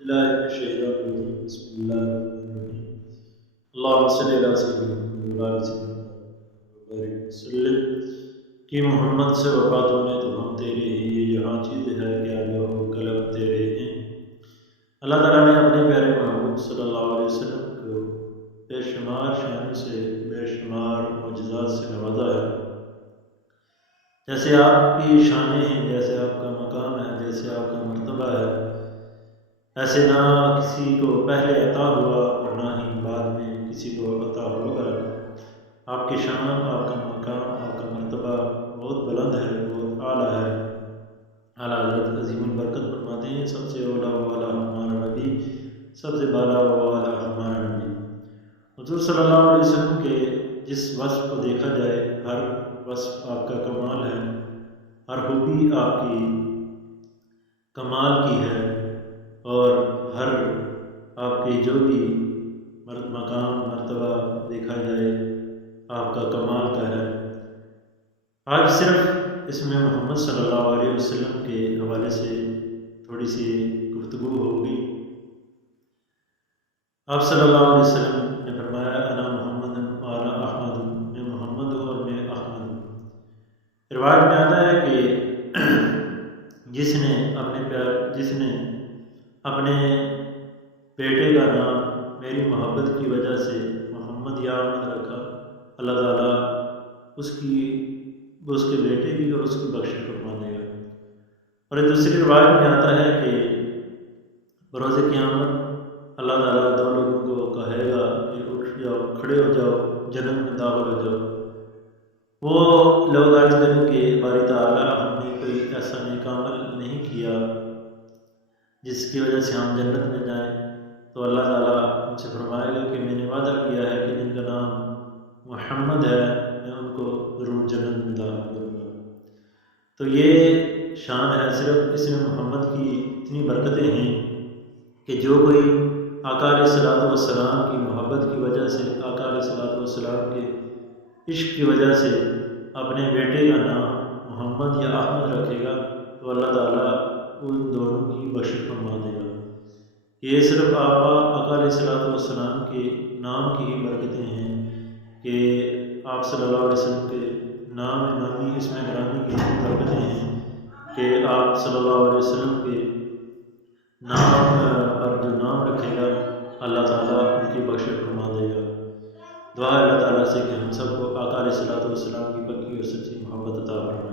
بالله من الشيطان الرجيم بسم الله الرحمن الرحيم اللهم صل على سيدنا محمد وعلى آل سيدنا محمد وبارك وسلم کہ محمد سے وفاتوں میں تو ہم تیرے ہی یہ جہاں چیز ہے کہ اللہ و قلم تیرے ہیں۔ اللہ تعالیٰ نے اپنے پیارے محبوب صلی اللہ علیہ وسلم کو بے شمار شان سے بے شمار معجزات سے نوازا ہے۔ جیسے آپ کی شانیں ہیں، جیسے آپ کا مقام ہے، جیسے آپ کا مرتبہ ہے، ایسے نہ کسی کو پہلے عطا ہوا اور نہ ہی بعد میں کسی کو عطا ہوگا۔ آپ کی شان، آپ کا مقام، آپ کا مرتبہ بہت بلند ہے، بہت اعلیٰ ہے۔ اعلیٰ حضرت عظیم البرکت فرماتے ہیں سب سے اولا والا ہمارا نبی، سب سے بالا والا ہمارا نبی۔ حضور صلی اللہ علیہ وسلم کے جس وصف کو دیکھا جائے، ہر وصف آپ کا کمال ہے، ہر خوبی آپ کی کمال کی ہے، اور ہر آپ کی جو بھی مقام مرتبہ دیکھا جائے آپ کا کمال کا ہے۔ آج صرف اس میں محمد صلی اللہ علیہ وسلم کے حوالے سے تھوڑی سی گفتگو ہوگی۔ آپ صلی اللہ علیہ وسلم نے فرمایا انا محمد وانا احمد، میں محمد ہوں اور میں احمد ہوں۔ روایت میں آتا ہے کہ جس نے اپنے بیٹے کا نام میری محبت کی وجہ سے محمد یا احمد رکھا، اللہ تعالیٰ اس کے بیٹے کی اور اس کی بخشش فرما دے گا۔ اور ایک دوسری روایت میں آتا ہے کہ بروز قیامت اللہ تعالیٰ دو لوگوں کو کہے گا کہ اٹھ جاؤ، کھڑے ہو جاؤ، جنت میں داخل ہو جاؤ۔ وہ لوگ عرض کریں کہ باری تعالیٰ ہم نے کوئی ایسا نیک عمل نہیں کیا جس کی وجہ سے ہم جنت میں جائیں، تو اللہ تعالیٰ ان سے فرمائے گا کہ میں نے وعدہ کیا ہے کہ جن کا نام محمد ہے میں ان کو ضرور جنت میں داخل کروں گا۔ تو یہ شان ہے، صرف اس میں محمد کی اتنی برکتیں ہیں کہ جو کوئی آقا علیہ الصلوۃ والسلام کی محبت کی وجہ سے، آقا علیہ الصلوۃ والسلام کے عشق کی وجہ سے اپنے بیٹے کا نام محمد یا احمد رکھے گا تو اللہ تعالیٰ ان دونوں کی بخشش فرما دے گا۔ یہ صرف آقا علیہ الصلوۃ والسلام کے نام کی ہی برکتیں ہیں کہ آپ صلی اللہ علیہ وسلم کے نام نامی، اس میں گرامی کی برکتیں ہیں کہ آپ صلی اللہ علیہ وسلم کے نام پر جو نام رکھے گا اللہ تعالیٰ ان کی بخشش فرما دے گا۔ دعا ہے اللہ تعالیٰ سے کہ ہم سب کو آقا علیہ الصلوۃ والسلام کی پکی اور سچی محبت عطا فرمائے۔